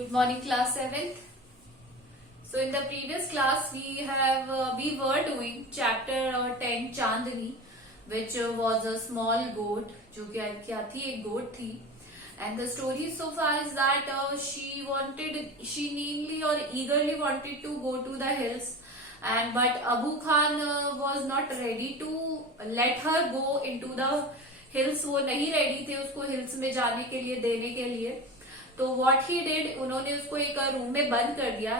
Good morning, class 7th. So in the previous class we were doing chapter 10 Chandni, which was a small goat, जो क्या थी, एक goat थी. And the story so far is that she needly or eagerly wanted to go to the hills, but Abu Khan was not ready to let her go into the hills. वो नहीं ready थे उसको hills में जाने के लिए, देने के लिए. तो what he did, उन्होंने उसको एक रूम में बंद कर दिया,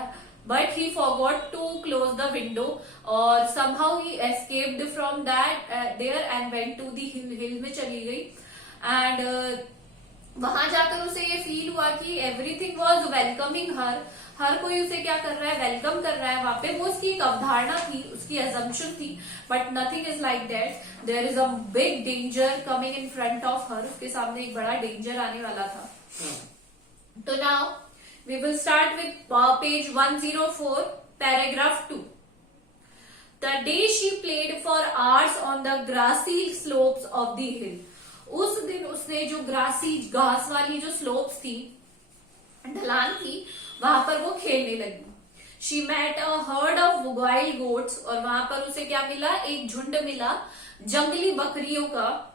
but he forgot to close the window और somehow he escaped from that there and went to the hill में चली गई. And वहां जाकर उसे ये फील हुआ कि एवरीथिंग वॉज वेलकमिंग हर कोई उसे क्या कर रहा है, वेलकम कर रहा है. वहां पे वो उसकी एक अवधारणा थी, उसकी एजम्पशन थी, but nothing is like that. There is a big danger coming in front of her. उसके सामने एक बड़ा डेंजर आने वाला था. तो now we will start with page 104 paragraph 2. The day she played for hours on the grassy slopes of the hill. उस दिन उसने जो ग्रासी घास वाली जो स्लोप्स थी, ढलान थी, वहां पर वो खेलने लगी. She met a herd of wild goats. और वहां पर उसे क्या मिला, एक झुंड मिला जंगली बकरियों का.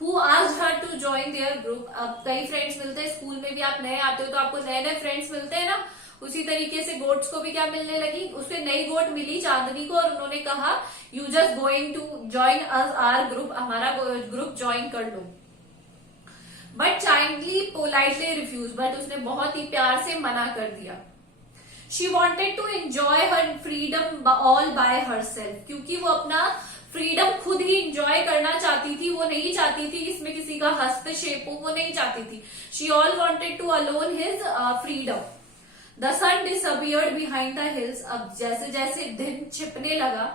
Who asked her to join their group. अब कई फ्रेंड्स मिलते हैं स्कूल में भी, आप नए आते हो तो आपको नए नए फ्रेंड्स मिलते हैं ना. उसी तरीके से गोट्स को भी क्या मिलने लगी, उससे नई गोट मिली चांदनी को, और उन्होंने कहा you just going to join us our group, हमारा ग्रुप ज्वाइन कर लो. But childly politely refuse. But उसने बहुत ही प्यार से मना कर दिया. She wanted to enjoy her freedom all by herself. क्योंकि वो अपना फ्रीडम खुद ही इंजॉय करना चाहती थी. वो नहीं चाहती थी इसमें किसी का हस्तक्षेप हो, वो नहीं चाहती थी. She all wanted to alone his freedom. The sun disappeared behind the hills. अब जैसे जैसे दिन छिपने लगा,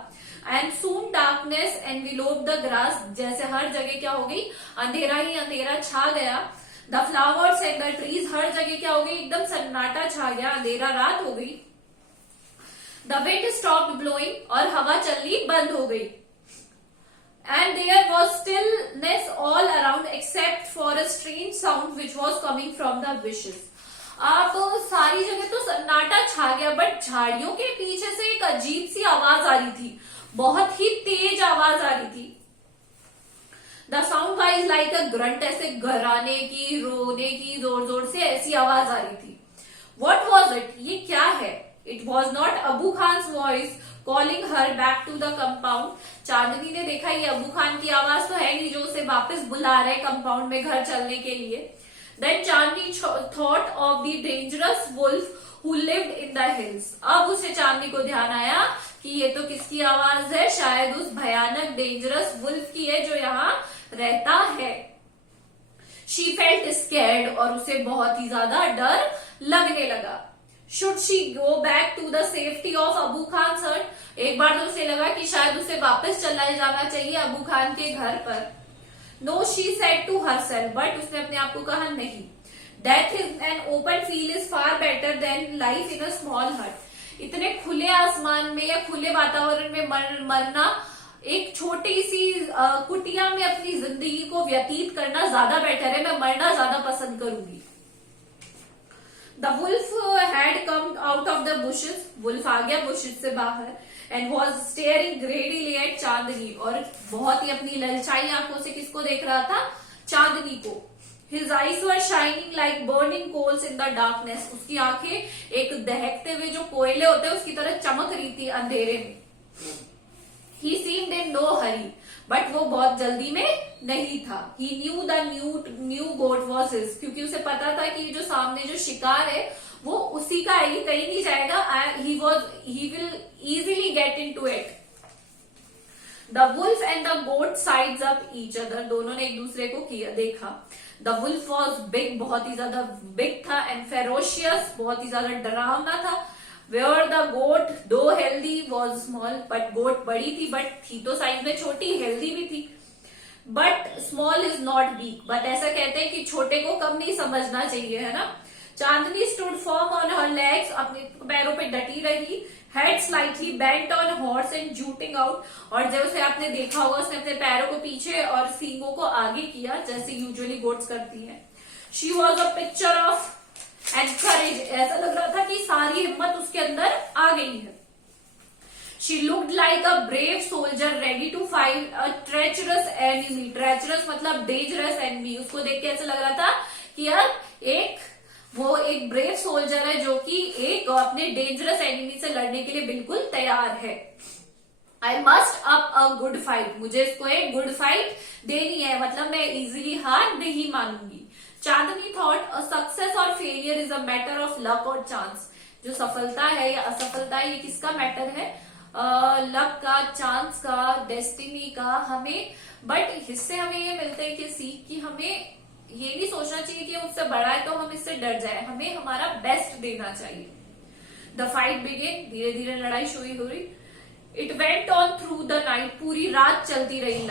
and soon darkness envelop the grass. जैसे हर जगह क्या हो गई, अंधेरा ही अंधेरा छा गया. The flowers and the trees, हर जगह क्या हो गई, एकदम सन्नाटा छा गया, अंधेरा रात हो गई. द विंड स्टॉप्ड ब्लोइंग, और हवा चलनी बंद हो गई. And there was stillness all around except for a strange sound which was coming from the bushes. अब सारी जगह तो सन्नाटा छा गया, बट झाड़ियों के पीछे से एक अजीब सी आवाज आ रही थी, बहुत ही तेज आवाज आ रही थी. The sound wise like a grunt. ऐसे घराने की, रोने की, जोर जोर से ऐसी आवाज आ रही थी. वॉट वॉज इट, ये क्या है. It was not Abu Khan voice calling her back to the compound. Chandni ने देखा ये अबू खान की आवाज तो है नहीं जो उसे वापस बुला रहे कंपाउंड में घर चलने के लिए. Then Chandni thought of the dangerous wolf who lived in the hills. अब उसे चांदनी को ध्यान आया कि ये तो किसकी आवाज है, शायद उस भयानक डेंजरस वुल्फ की है जो यहाँ रहता है. शी फेल्ट स्कैर्ड, और उसे बहुत ही ज्यादा डर लगने लगा. Should she go back to the safety of Abu Khan hut. एक बार तो उसे लगा कि शायद उसे वापस चला जाना चाहिए अबू खान के घर पर. No she said to herself, but उसने अपने आप को कहा नहीं. Death is an open field is far better than life in a small hut. इतने खुले आसमान में या खुले वातावरण में मरना, एक छोटी सी कुटिया में अपनी जिंदगी को व्यतीत करना ज्यादा बेटर है. मैं मरना ज्यादा पसंद करूंगी. The wolf had come out of the bushes. Wolf आ गया बुशेस से बाहर, and was staring greedily at Chandni. और बहुत ही अपनी ललचाई आंखों से किसको देख रहा था, चांदनी को. His eyes were shining like burning coals in the darkness. उसकी आंखें एक दहकते हुए जो कोयले होते हैं उसकी तरह चमक रही थी अंधेरे में. He seemed in no hurry, but वो बहुत जल्दी में नहीं था. He knew the new goat was his. क्योंकि उसे पता था कि ये जो सामने जो शिकार है वो उसी का है, ये कहीं नहीं जाएगा. He will easily get into it. The wolf and the goat sides up each other. दोनों ने एक दूसरे को देखा. The wolf was big, बहुत ही ज्यादा बिग था, and ferocious, बहुत ही ज्यादा डरावना था. Where the goat, though healthy, was small, but goat बड़ी थी, but थी तो साइज में छोटी, हेल्दी भी थी. But small is not weak. But ऐसा कहते हैं कि छोटे को कम नहीं समझना चाहिए, है ना. चांदनी stood firm on her legs. अपने पैरों पे डटी रही. Head slightly bent on horse and jutting out. और जब उसे आपने देखा होगा उसने अपने पैरों को पीछे और सींगों को आगे किया, जैसे यूजुअली गोट्स करती हैं. She was a picture of and courage, ऐसा लग रहा था कि सारी हिम्मत उसके अंदर आ गई है. She looked like a brave soldier ready to fight a treacherous enemy. Treacherous मतलब dangerous enemy. उसको देख के ऐसा लग रहा था कि यार वो एक ब्रेव सोल्जर है जो कि एक अपने डेंजरस एनिमी से लड़ने के लिए बिल्कुल तैयार है. I must up a good fight. मुझे इसको एक गुड फाइट देनी है, मतलब मैं इजीली हार नहीं मानूंगी. चांदनी थॉट अ सक्सेस और failure is a matter of luck और चांस. जो सफलता है या असफलता है ये किसका मैटर है? लक का, चांस का, डेस्टिनी का. हमें बट इससे हमें ये मिलता है कि सीख कि हमें ये नहीं सोचना चाहिए कि मुझसे बड़ा है तो हम इससे डर जाए. हमें हमारा बेस्ट देना चाहिए. The fight began. धीरे धीरे लड़ाई शुरू हुई. It went on through the night. पूरी रात चलती रही.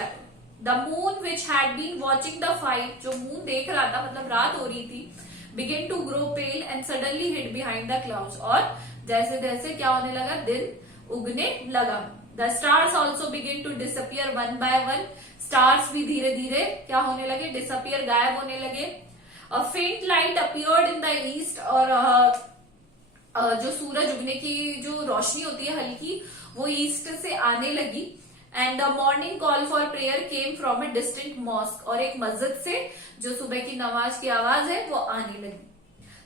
The moon which had been watching the fight. जो मून देख रहा था, मतलब रात हो रही थी, began to grow pale and suddenly hid behind the clouds. और जैसे जैसे क्या होने लगा, दिन उगने लगा. The stars also begin to disappear one by one. Stars भी धीरे धीरे क्या होने लगे, डिसअपियर, गायब होने लगे. अ फेंट light appeared in the east. और जो सूरज उगने की जो रोशनी होती है हल्की, वो ईस्ट से आने लगी. And the morning call for prayer came from a distant mosque. और एक मस्जिद से जो सुबह की नमाज की आवाज है वो आने लगी.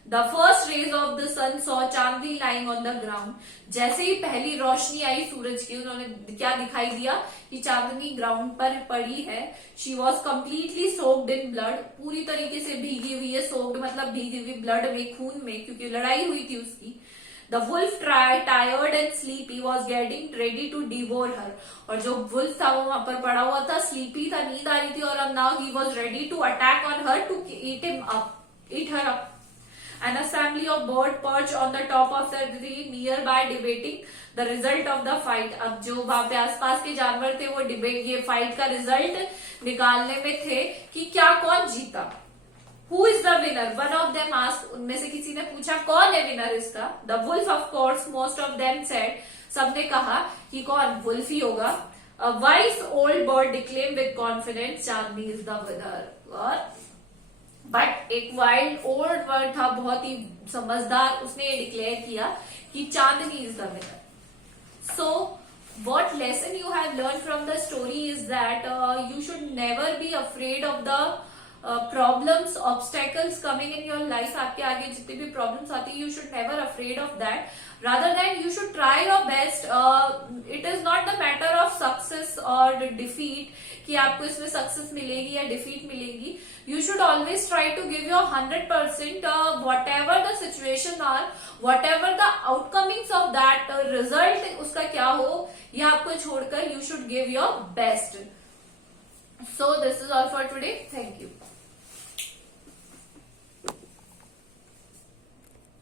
The first rays of the sun saw Chandni lying on the ground. जैसे ही पहली रोशनी आई सूरज की, उन्होंने क्या दिखाई दिया कि चांदनी ग्राउंड पर पड़ी है. She was completely soaked in blood. पूरी तरीके से भीगी हुई है. सोक्ड मतलब भीगी हुई ब्लड में, खून में, क्योंकि लड़ाई हुई थी उसकी. The wolf tired and sleepy was getting ready to devour her. और जो वुल्फ था वो वहां पर पड़ा हुआ था, स्लीपी था, नींद आ रही थी. और अब now he was ready to attack on her, to eat her up. An assembly of birds perched on the top of the tree nearby debating the result of the fight. अब जो वहां पे आसपास के जानवर थे वो डिबेट, ये फाइट का रिजल्ट निकालने में थे कि क्या कौन जीता. Who is the winner? One of them asked. उनमें से किसी ने पूछा कौन है विनर इसका. The wolf of course. Most of them said. सबने कहा कि कौन, वुल्फ ही होगा. A wise old bird declaimed with confidence, Chandni is the winner. और बट एक वाइल्ड ओल्ड बर्ड था, बहुत ही समझदार, उसने ये डिक्लेयर किया कि Chandni is the winner. So what lesson you have learned from the story is that you should never be afraid of the problems, obstacles coming in your life. आपके आगे जितनी भी problems आती है, you should never afraid of that. Rather than you should try your best. It is not the matter of success or defeat कि आपको इसमें success मिलेगी या डिफीट मिलेगी. You should always try to give your 100%. Whatever the situation are, whatever the outcomings of that result उसका क्या हो, ये आपको छोड़कर you should give your best. So this is all for today. Thank you.